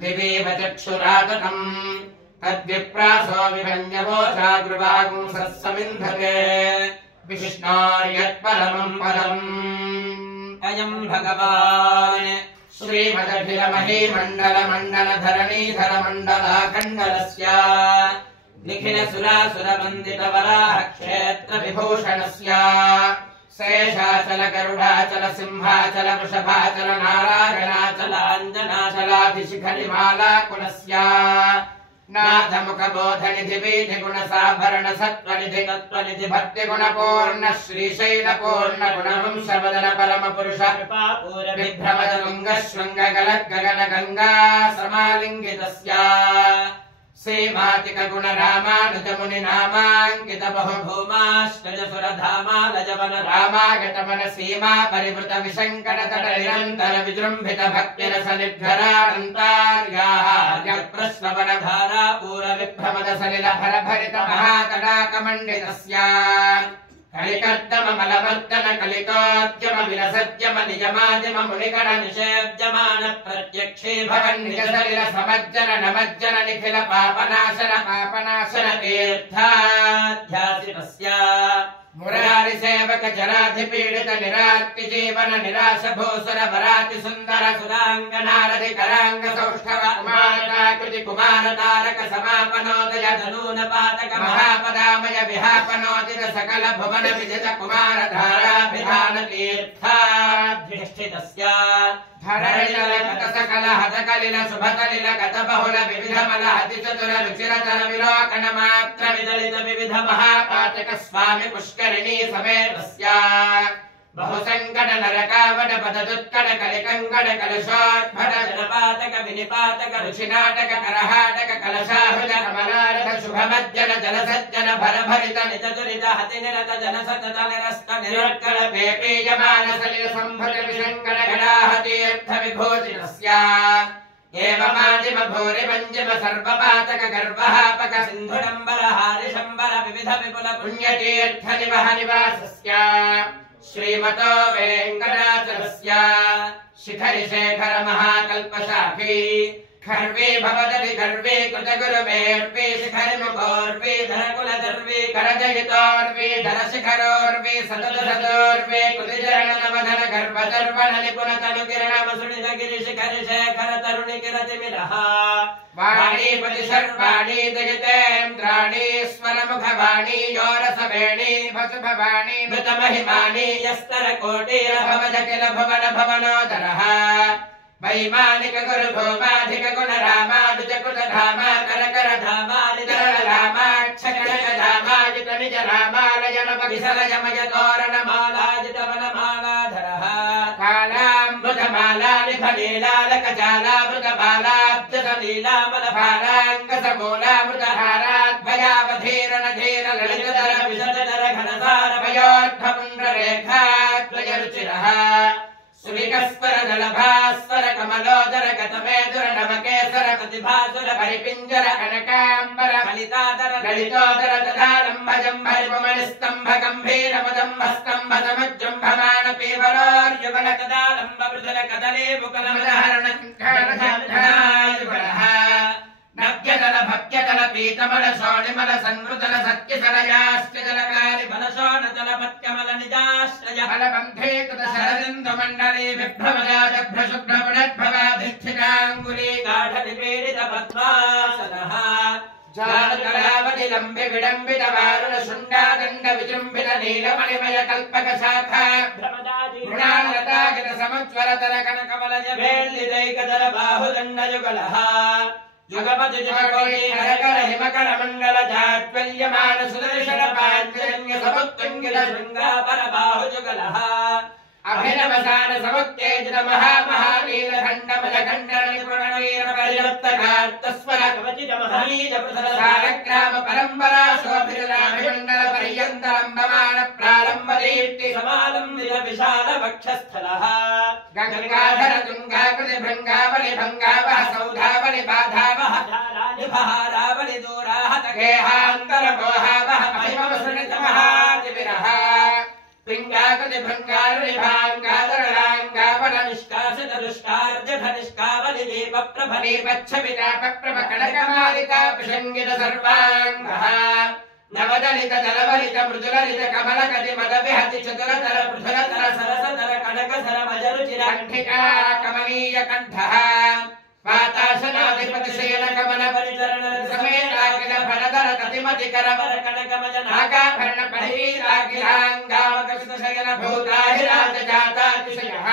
विवेव चक्षुराततम् तद्विप्रासो विभञ्जवोचा गृवागुंसः समिन्धते विष्णोर्यत्परमम् पदम् अयम् भगवान् श्रीमदखिलमहीमण्डलमण्डलधरणीधरमण्डलाखण्डलस्य निखिलसुरासुरवन्दितवराह क्षेत्रविभूषणस्य शेषाचल गरुडाचल सिंहाचल वृषभाचल नारायणाचल अञ्जनाचलाभिशिखरिमालाकुलस्य नाथमुखबोधनिधि वीधिगुणसाभरण सत्त्वनिधि तत्त्वनिधि भक्तिगुणपूर्ण श्रीशैलपूर्णगुणवंशवदन परमपुरुष विभ्रमदलुङ्गशृङ्गगलद्गगनगङ्गा समालिङ्गितस्य श्रीमातिकगुणरामानुजमुनिनामाङ्कित बहुभूमाष्टजसुरधामालजवन रामागतवन सीमा परिवृत विशङ्कटतट निरन्तर विजृम्भित भक्तिरसनिर्झरानन्तार्याः यत्प्रश्रवणधारा पूरविभ्रमद सलिल हरभरित महातडाकमण्डितस्य कलिकर्दममलमर्दन कलिकोद्यम विलसद्यम निजमादिम मुनिगण निषेव्यमान प्रत्यक्षे भवन् निजसलिल समज्जन नमज्जन निखिल पापनाशन तीर्थाध्यासितस्य मुरारि सेवक जराधिपीडित निरार्ति जीवन निराश भूसुर वराति सुन्दर सुराङ्गनारधि कराङ्ग सौष्ठव कुमारताकृति कुमार तारक समापनोदय धनून पातक महापदामय विहापनोदित सकल भुवन विजित कुमार धाराभिधान तीर्थाधिष्ठितस्य धरणिल सकल हतकलिल शुभकलिल गत बहुल विविध मल हति चतुर रुचिरतर विलोकन मात्र विदलित विविध महापातक स्वामी पुष्करिणी समेतस्य बहुसङ्कट नरकावट पददुत्कट कलिकङ्कट कलशोद्भट जनपातक विनिपातक रुचिनाटक करहाटक कलशाहुल कमलारथ शुभमज्जन जलसज्जन भरभरित निजदुरित हतिनिरत जनसतत निरस्त निरर्कल पेपीयमान सलिल संभृत विशङ्कट गणाहतीर्थ विभूषितस्य एवमादिम भूरि मञ्जिम सर्वपातक गर्वहापक सिन्धुडम्बर हारिशम्बर विविध विपुल पुण्यतीर्थ निवह निवासस्य श्रीमतो वेङ्कटाचलस्य शिखरिशेखर महाकल्पशाखी खर्वे भवदति गर्वे कृतगुरुमेर्वे शिखरिमुखोर्वे धरकुलदर्वे करजयितोर्वे धरशिखरोर्वे सततसतोर्वे कुतिचरण नवधन गर्भदर्पण निपुणतनुकिरणमसुनित गिरिशिखरिशेखर तरुणि किरतिमिरः वाणीपति सर्वाणी दयितेन्द्राणी स्वरमुखवाणी योरसवेणी भसुभवाणी मृतमहिमानी यस्तर कोटिरभवद किल भुवन भवनोदरः वैमानिक गुरु भूमाधिक गुण रामानुज कृत धामा करकर धामा निधरण रामाक्षकटक धामाजित निज रामालयन बगिसल यमय तोरण मालाजित वन मालाधरः कालामृतमाला निफलीलालक जालामृत बालाब्जत लीलामलभाराङ्ग समूलामृतहाराद्भयावधीरण धीर ललितधर विशदधर घनसार भयोर्धपुण्ड्ररेखाद्वय रुचिरः सुविकस्वर जलभास्वर कमलोदर गतमेदुर नवकेसर प्रतिभासुर परिपिञ्जर कनकाम्बर फलितादर ललितोदर दधालम्भजम्भरिपमणिस्तम्भ गम्भीरमदम्भस्तम्भसमुज्जम्भमान पीवरोर्युगल कदालम्ब मृदुल कदले मुकलमदहरण युगलः नव्यजल भक्त्यजल पीतमल शोणिमल संवृतल सत्यसलयाश्च जलकारि बलशोणजल पत्कमल निजाश्रय फलबन्धीकृत शरदिन्दुमण्डले विभ्रमजाजभ्रशुभ्रपुणद्भवाधिष्ठिताङ्गुली गाढनिपीडित पद्मासनः जालकलावति लम्बि विडम्बित वारुण शुण्डादण्ड विजृम्भित नीलमणिमय कल्पक शाखा मृणालतागित समुज्ज्वलतर कनकमलज भेल्लिदैकदल बाहुदण्ड युगलः युगपति जुगकोटि हरकर हिमकर मण्डल जाज्वल्यमान सुदर्शन पाञ्चजन्य समुत्तुङ्गित शृङ्गापर बाहुजुगलः अभिनवसान समुत्तेजित महामहानीलखण्डमल खण्डनिपुणवीर परिवर्तकार्तस्वर कवचित महनीज पृथल सारग्राम परम्परा शोभिलाभिमण्डल पर्यन्तलम्बमान प्रारम्भ दीप्ति समालम्बित विशाल वक्षस्थलः गङ्गाधर तुङ्गाकृति भृङ्गावलि भङ्गावः सौधावलि बाधावः निभहारावलि दूराहत गेहान्तर मोहावः महिमवसृणित महादिविरः पिङ्गाकृति भृङ्गारुणि भाङ्गादरलाङ्गावल निष्कासित दुष्कार्य कनिष्कावली दीप प्रभनी पच्छमिता पप्रभ कनकमालिका पिशंगित सर्वांगः नवदलित जलवलित मृदुललित कमलगति मदविहति चतुरतर पृथुरतर सरसतर कनकसर मजरुचिरा कंठिका कमनीय कंठः पाताशनाधिपतिशयन कमल परिचरण समेताकिल फलधर कतिमति करवर कनकमज नागाभरण परिवीराकिलांगावकस्तशयन भूताहिराज जातातिशयः